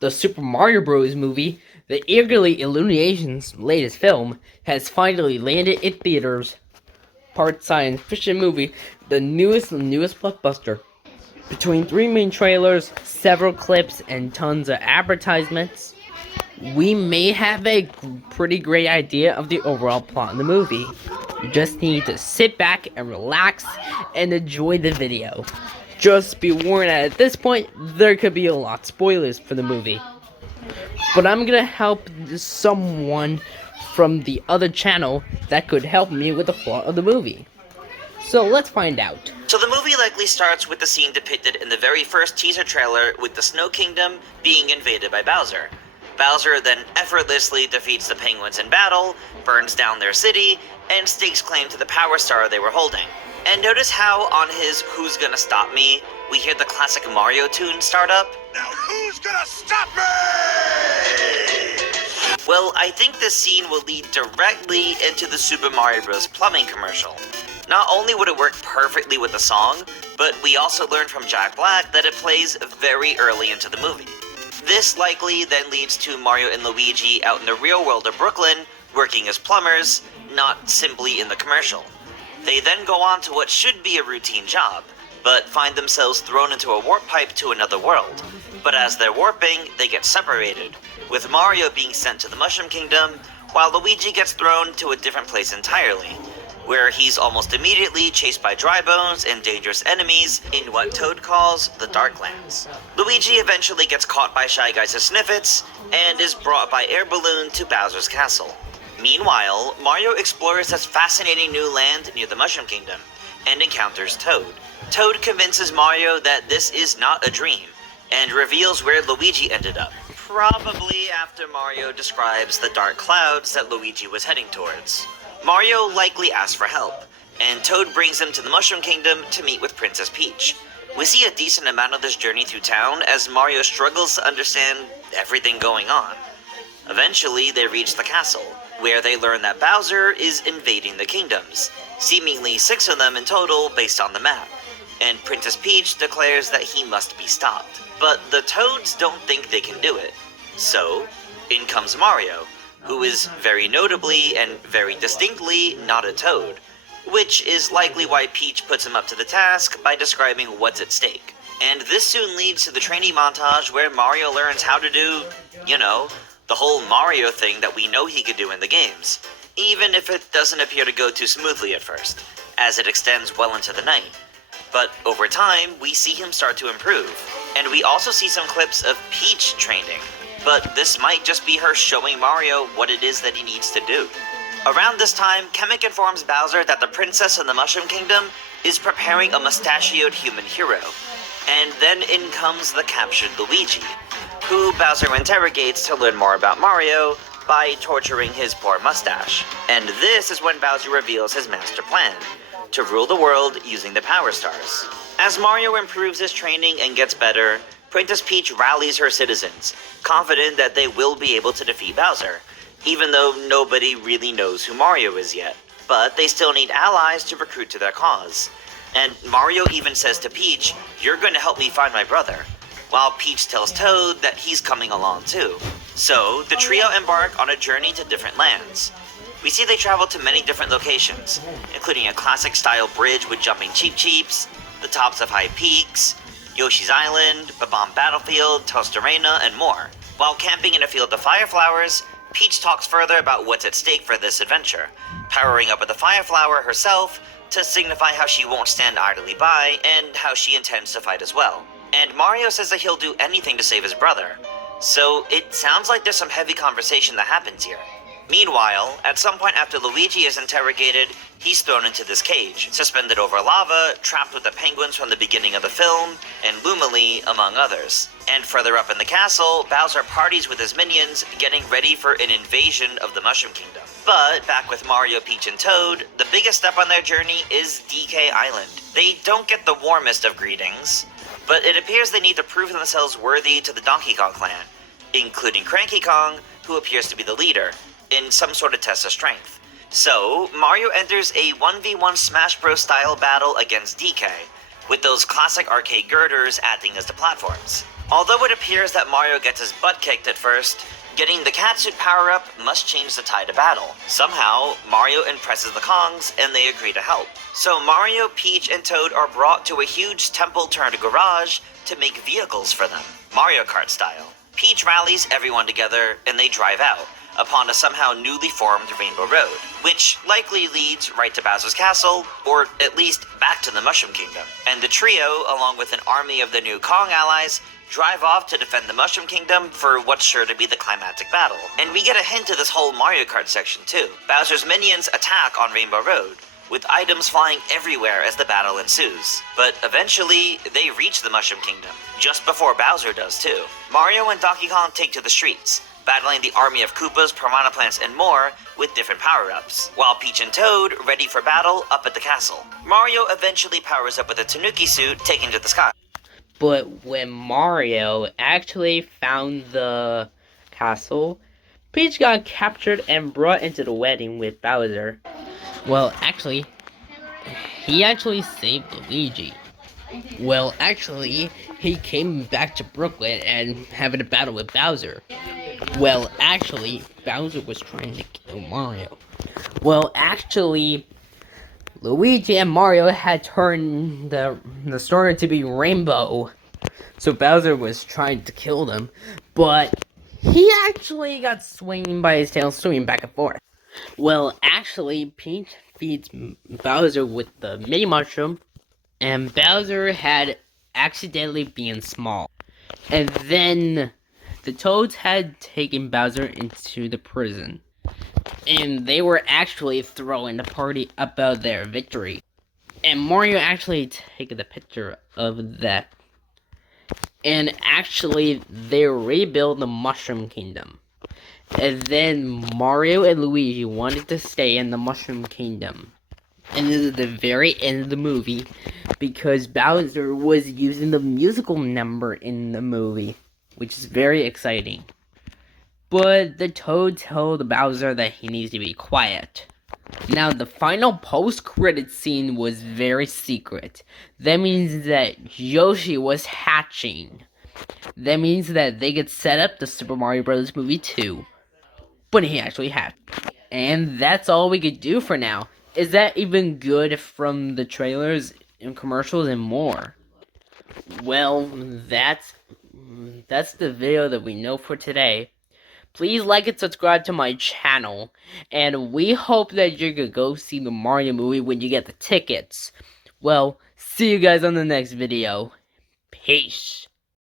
The Super Mario Bros. Movie, the eagerly Illumination's latest film, has finally landed in theaters. Part science fiction movie, the newest blockbuster. Between three main trailers, several clips, and tons of advertisements, we may have a pretty great idea of the overall plot in the movie. You just need to sit back and relax and enjoy the video. Just be warned that at this point, there could be a lot of spoilers for the movie. But I'm gonna help someone from the other channel that could help me with the plot of the movie. So let's find out. So the movie likely starts with the scene depicted in the very first teaser trailer with the Snow Kingdom being invaded by Bowser. Bowser then effortlessly defeats the penguins in battle, burns down their city, and stakes claim to the Power Star they were holding. And notice how on his Who's Gonna Stop Me, we hear the classic Mario tune start up? Now who's gonna stop me? Well, I think this scene will lead directly into the Super Mario Bros. Plumbing commercial. Not only would it work perfectly with the song, but we also learned from Jack Black that it plays very early into the movie. This likely then leads to Mario and Luigi out in the real world of Brooklyn, working as plumbers, not simply in the commercial. They then go on to what should be a routine job, but find themselves thrown into a warp pipe to another world. But as they're warping, they get separated, with Mario being sent to the Mushroom Kingdom, while Luigi gets thrown to a different place entirely, where he's almost immediately chased by dry bones and dangerous enemies in what Toad calls the Darklands. Luigi eventually gets caught by Shy Guys' Sniffets and is brought by air balloon to Bowser's castle. Meanwhile, Mario explores this fascinating new land near the Mushroom Kingdom and encounters Toad. Toad convinces Mario that this is not a dream and reveals where Luigi ended up, probably after Mario describes the dark clouds that Luigi was heading towards. Mario likely asks for help, and Toad brings him to the Mushroom Kingdom to meet with Princess Peach. We see a decent amount of this journey through town as Mario struggles to understand everything going on. Eventually, they reach the castle, where they learn that Bowser is invading the kingdoms, seemingly 6 of them in total based on the map, and Princess Peach declares that he must be stopped. But the Toads don't think they can do it. So, in comes Mario, who is very notably and very distinctly not a Toad, which is likely why Peach puts him up to the task by describing what's at stake. And this soon leads to the training montage where Mario learns how to do, the whole Mario thing that we know he could do in the games, even if it doesn't appear to go too smoothly at first, as it extends well into the night. But over time, we see him start to improve, and we also see some clips of Peach training, but this might just be her showing Mario what it is that he needs to do. Around this time, Kamek informs Bowser that the princess in the Mushroom Kingdom is preparing a mustachioed human hero, and then in comes the captured Luigi, who Bowser interrogates to learn more about Mario by torturing his poor mustache. And this is when Bowser reveals his master plan, to rule the world using the Power Stars. As Mario improves his training and gets better, Princess Peach rallies her citizens, confident that they will be able to defeat Bowser, even though nobody really knows who Mario is yet. But they still need allies to recruit to their cause. And Mario even says to Peach, "You're going to help me find my brother," while Peach tells Toad that he's coming along too. So, the trio embark on a journey to different lands. We see they travel to many different locations, including a classic-style bridge with jumping Cheep Cheeps, the tops of high peaks, Yoshi's Island, Bob-omb Battlefield, Toast Arena, and more. While camping in a field of fire flowers, Peach talks further about what's at stake for this adventure, powering up with the fire flower herself to signify how she won't stand idly by and how she intends to fight as well. And Mario says that he'll do anything to save his brother, so it sounds like there's some heavy conversation that happens here. Meanwhile, at some point after Luigi is interrogated, he's thrown into this cage, suspended over lava, trapped with the penguins from the beginning of the film, and Lumily, among others. And further up in the castle, Bowser parties with his minions, getting ready for an invasion of the Mushroom Kingdom. But, back with Mario, Peach, and Toad, the biggest step on their journey is DK Island. They don't get the warmest of greetings, but it appears they need to prove themselves worthy to the Donkey Kong clan, including Cranky Kong, who appears to be the leader, in some sort of test of strength. So, Mario enters a 1v1 Smash Bros. Style battle against DK, with those classic arcade girders acting as the platforms. Although it appears that Mario gets his butt kicked at first, getting the catsuit power-up must change the tide of battle. Somehow, Mario impresses the Kongs and they agree to help. So Mario, Peach, and Toad are brought to a huge temple-turned garage to make vehicles for them, Mario Kart style. Peach rallies everyone together and they drive out, upon a somehow newly formed Rainbow Road, which likely leads right to Bowser's Castle, or at least back to the Mushroom Kingdom. And the trio, along with an army of the new Kong allies, drive off to defend the Mushroom Kingdom for what's sure to be the climactic battle. And we get a hint of this whole Mario Kart section too. Bowser's minions attack on Rainbow Road, with items flying everywhere as the battle ensues. But eventually, they reach the Mushroom Kingdom, just before Bowser does too. Mario and Donkey Kong take to the streets, battling the army of Koopas, Piranha Plants, and more with different power-ups, while Peach and Toad ready for battle up at the castle. Mario eventually powers up with a Tanuki suit, taking to the sky. But when Mario actually found the castle, Peach got captured and brought into the wedding with Bowser. Well, actually, he actually saved Luigi. Well, actually, he came back to Brooklyn and having a battle with Bowser. Well, actually, Bowser was trying to kill Mario. Well, actually, Luigi and Mario had turned the story to be rainbow. So Bowser was trying to kill them, but he actually got swinging by his tail, swinging back and forth. Well, actually, Peach feeds Bowser with the mini mushroom, and Bowser had accidentally been small. And then the Toads had taken Bowser into the prison, and they were actually throwing the party about their victory. And Mario actually took the picture of that. And actually, they rebuilt the Mushroom Kingdom. And then Mario and Luigi wanted to stay in the Mushroom Kingdom. And this is the very end of the movie, because Bowser was using the musical number in the movie, which is very exciting. But the Toad told Bowser that he needs to be quiet. Now, the final post-credit scene was very secret. That means that Yoshi was hatching. That means that they could set up the Super Mario Bros. Movie 2. But he actually hatched. And that's all we could do for now. Is that even good from the trailers and commercials and more? Well, that's the video that we know for today. Please like and subscribe to my channel, and we hope that you're gonna go see the Mario movie when you get the tickets. Well, see you guys on the next video. Peace.